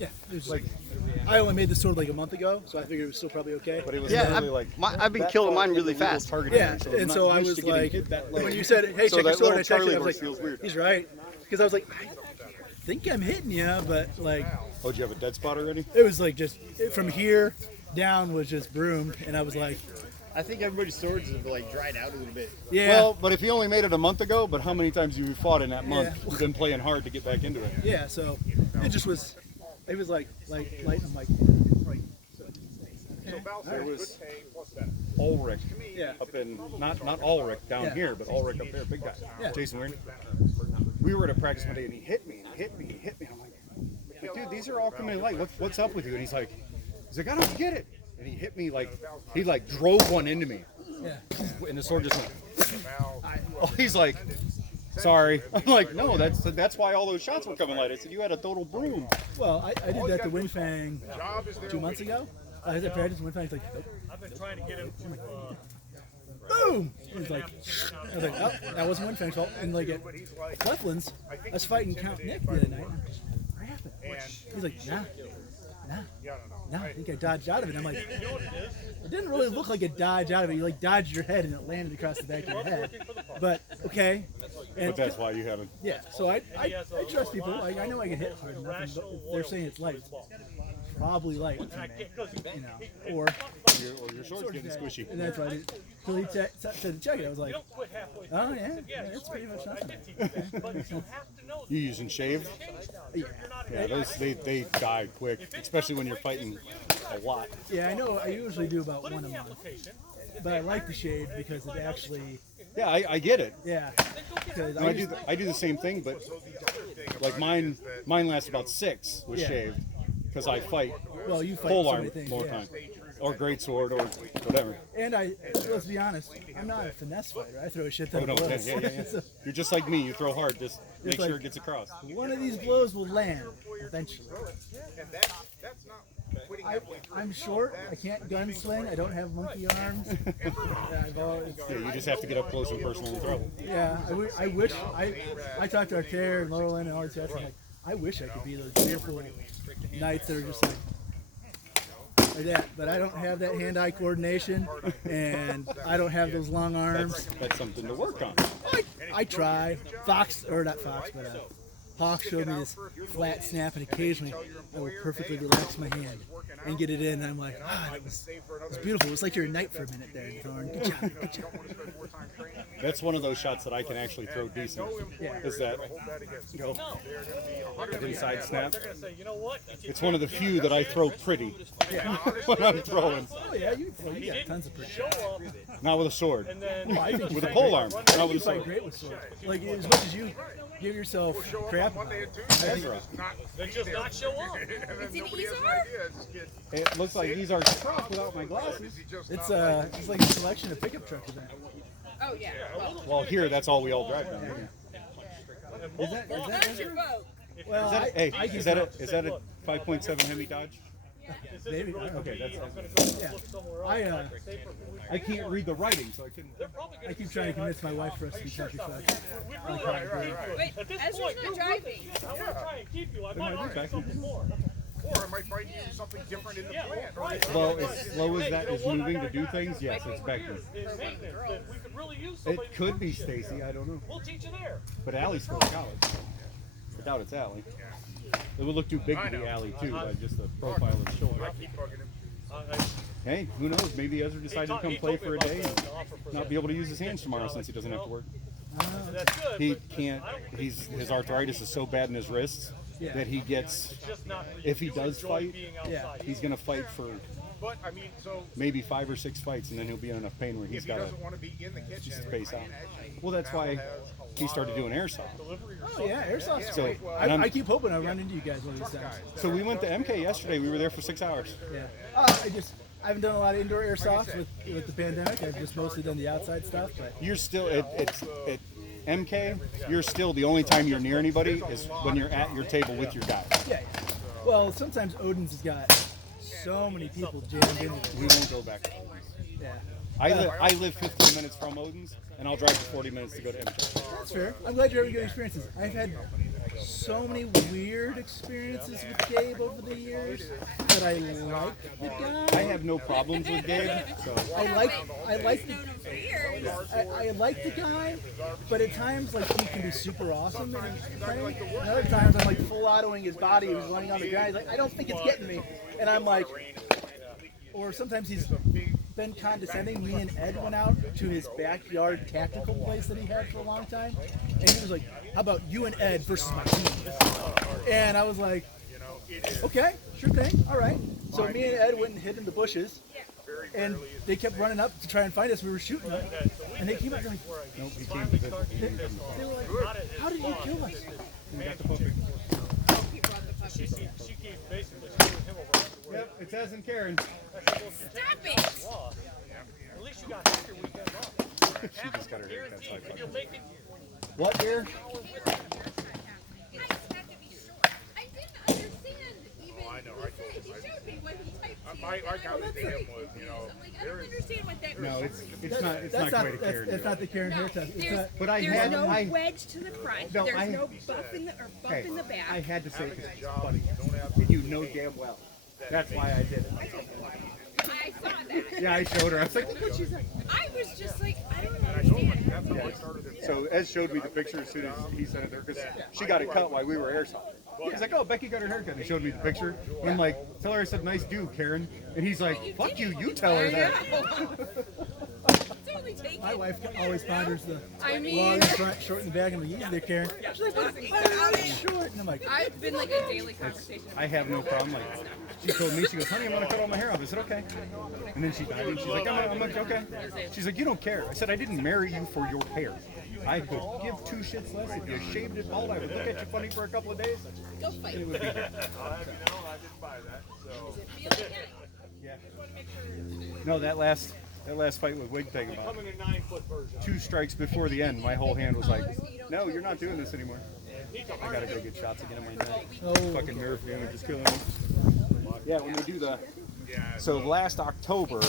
Yeah, it was like I only made this sword like a month ago, so I figured it was still probably okay. But it was Yeah, literally like I've been that killing far mine really into the fast. targeting Yeah, range, I'm and not so I used was to getting like, hit that low. when you said, "Hey, So check your that sword," I little texted Charlie you. I was horse like, feels weird. "He's right," because I was like, "I think I'm hitting you," but like, Oh, do you have a dead spot already? it was like just from here down was just broomed, and I was like, I think everybody's swords have like dried out a little bit. "Yeah, Well, but if you only made it a month ago, but how many times have you fought in that month? Yeah. You've been playing hard to get back into it. yeah." So it just was, it was like light. I'm like, right. There was Ulrich Yeah. up in, not Ulrich down Yeah. here, but Ulrich up there, big guy. Yeah. Jason Weird. We were at a practice one day and he hit me, and hit me, and hit me. I'm like, dude, these are all coming in light. What's up with you? And he's like, I don't get it. And he hit me like, he like drove one into me. Yeah. And the sword just went. Oh, he's like, sorry. I'm like, no, that's why all those shots were coming light. I said, you had a total broom. Well, I did that to Winfang 2 months ago. I was at practice, and Winfang's like, nope. I've been trying to get him to. Boom! It was like, I was like, oh, that wasn't Winfang's fault. And like at Cleflin's, I was fighting Count Nick the other night. What happened? He's like, nah, I think I dodged out of it. I'm like, it didn't really look like it dodged out of it. You like dodged your head and it landed across the back of your head. But okay. And But that's why you haven't. yeah, so I trust people. I know I can hit hard enough. And if they're saying it's light. It's probably light for me, you know, or Your sword's getting squishy. and that's why I did. So he said to check it. I was like, oh yeah, it's pretty much nothing. But you have to know You using shave? Yeah. Yeah, those they die quick, especially when you're fighting a lot. Yeah, I know. I usually do about one a month, but I like the shade because it actually, Yeah, I get it. yeah. Because And I do the same thing, but like mine lasts about 6 with Yeah. shaved because I fight well, you fight pole so arm many things, more yeah. time, or great sword or whatever. And let's be honest, I'm not a finesse fighter. I throw a shit Oh ton no, of yeah, blows. yeah, yeah. So You're just like me. You throw hard, just make like- sure it gets across. one of these blows will land eventually. I'm short. I can't gunsling. I don't have monkey arms. Yeah, I've always, Yeah, you just have to get up close and personal and throw. yeah, I wish I talked to Arter and Laurelyn and RTS. I'm like, I wish I could be those fearful knights that are just like that, but I don't have that hand-eye coordination, and I don't have those long arms. That's something to work on. I try. Fox, or not Fox, but Hawk showed me this flat snap, and occasionally I will perfectly relax my hand and get it in. And I'm like, it was beautiful. It was like you're a knight for a minute there, Thorn. Good job, good job. That's one of those shots that I can actually throw decent. Is that inside snap? They're gonna say, you know what? It's one of the few that I throw pretty when I'm throwing. Oh yeah, you got tons of pretty. Show up, Not with a sword. and then Well, I think With a you pole arm. Not with you a fight sword. great with swords. Like as much as you give yourself crap about it, Ezra. they just not show up. It's an Ezor? It looks like these are tough without my glasses. it's like a selection of pickup trucks event. Oh, yeah. Well, Well, here, that's all we all drive down here. Is that that's your boat. well, Is that, I hey, can is that a 5.7 Hemi Dodge? maybe. Okay, that's. Yeah. I can't read the writing, so I couldn't. I keep trying to convince my wife for us to be country folks. Wait, Ezra's not driving. I want to try and keep you. I might might be argue back. something more. Or I might find you something different in the plant. Or Well, as slow as that is moving to do things, yes, it's Becky. In maintenance, that we could really use It somebody. could be Stacy, I don't know. We'll teach you there. But Allie's still in college. I doubt it's Allie. It would look too big to be Allie, too, by just the profile of the shoulder. keep bugging him. Hey, who knows? Maybe Ezra decided to come play for a day and not be able to use his hands tomorrow since he doesn't have to work. That's good. He can't, his arthritis is so bad in his wrists Yeah. that he gets, Just not. if he does fight, Being Yeah. outside. he's going to fight for But I mean, so maybe 5 or 6 fights, and then he'll be in enough pain where he's if he got to doesn't want to be in the kitchen, space out. Well, that's why he started doing airsoft. Oh yeah, airsoft's So, great. and I'm- I keep hoping I run into you guys one of these times. So we went to MK yesterday. We were there for 6 hours. Yeah. I haven't done a lot of indoor airsoft with the pandemic. I've just mostly done the outside stuff, but You're still at MK. You're still the only time you're near anybody is when you're at your table with your guy. yeah. Well, sometimes Odin's has got so many people jammed into it. We won't go back. Yeah. I live 15 minutes from Odin's, and I'll drive for 40 minutes to go to MK. That's fair. I'm glad you're having good experiences. I've had so many weird experiences with Gabe over the years that I like the guy. I have no problems with Gabe. So I like the For years. I like the guy, but at times like he can be super awesome. And other times I'm like full autoing his body. He's laying on the ground. He's like, I don't think it's getting me, and I'm like, or sometimes he's been condescending. Me and Ed went out to his backyard tactical place that he had for a long time, and he was like, "How about you and Ed versus my team?" And I was like, "Okay, sure thing, all right." So me and Ed went and hid in the bushes. And they kept running up to try and find us. We were shooting them, and they came out like, nope, he came to visit. they were like, "How did you kill us?" We got the puppy. She keeps basically screwing him over afterwards. Yep, it's as in Karen. Stop it. At least you got half your weekend off. She just got her haircut. So I And fucked you're it. making What dear? I just have to be short. I didn't understand even. I know, I told him. He showed me what he typed to you. My and I comment was to him like, was, you know, I'm like, I don't understand what that No, means. it's not That's quite a Karen. that's not the Karen haircut. It's There's, not. But I there's had no I wedge to the front. No, there's I- no buff in the or bump hey, in the back. I had to say it because it's funny, and you know damn well. That's why I did it. I saw that. Yeah, I showed her. I was like, look what she's. I was just like, I don't understand. So Ed showed me the picture as soon as he sent it there because she got it cut while we were airsoft. He's like, oh, Becky got her haircut. He showed me the picture. And I'm like, tell her I said, nice do, Karen. And he's like, fuck you, you tell her that. Totally take My it. wife always ponders the I long mean, in front, short in the back. I'm like, easy there, Karen. She's like, what's short? And I'm like, I've been like a daily conversation. I have no problem. Like, she told me, she goes, honey, I'm going to cut all my hair off. I said, okay. And then she died, and she's like, I'm like, okay. She's like, you don't care. I said, I didn't marry you for your hair. I could give two shits less if you shaved it bald. I would look at you funny for a couple of days. Go fight. It would be good. Feel it? Yeah. No, that last fight with Wig Thing about coming a 9-foot version. 2 strikes before the end, my whole hand was like, no, you're not doing this anymore. I gotta go get shots again in my neck. oh, Fucking nerve damage is killing me. Yeah, when they do the. So last October,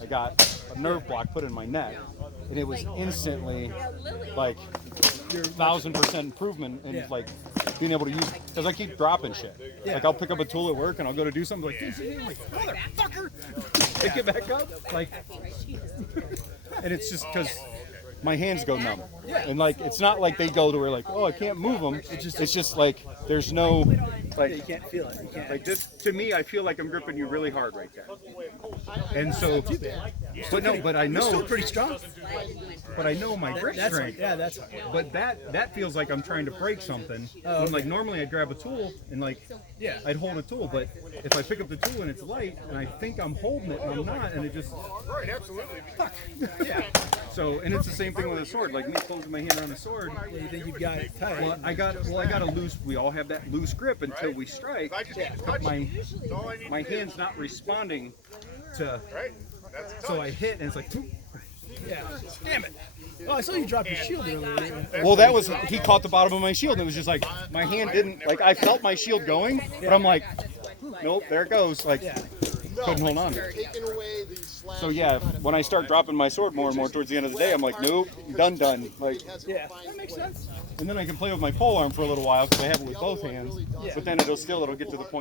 I got a nerve block put in my neck, and it was instantly like 1,000% improvement in like being able to use, because I keep dropping shit. Like I'll pick up a tool at work and I'll go to do something like, I'm like, motherfucker, pick it back up, like, and it's just because my hands go numb. And like it's not like they go to where like, oh, I can't move them. It's just like there's no you like can't feel it. You can't. like this. To me, I feel like I'm gripping you really hard right there. And so, but no, but I You're still know, pretty strong. but I know my grip That's strength. yeah, that's But that feels like I'm trying to break something. When like normally I'd grab a tool and like yeah. I'd hold a tool, but if I pick up the tool and it's light and I think I'm holding it and I'm not, and it just Right, absolutely. yeah. So and it's the same thing with a sword. Like me closing my hand around a sword. You think you've got it tight? Well, I got a loose. We all have that loose grip until we strike. I just need to touch My it. That's all I need my to do. hand's not responding to. Right? That's a So touch. I hit and it's like. "Poof." Yeah. Damn it. Oh, I saw you drop your shield earlier. Well, that was he caught the bottom of my shield. And it was just like my hand didn't like I felt my shield going, but I'm like, nope, there it goes. Like couldn't hold on. to it. Taking away the slash. So yeah, when I start dropping my sword more and more towards the end of the day, I'm like, nope, done. Like, Yeah, that makes sense. and then I can play with my pole arm for a little while because I have it with both hands. But then it'll get to the point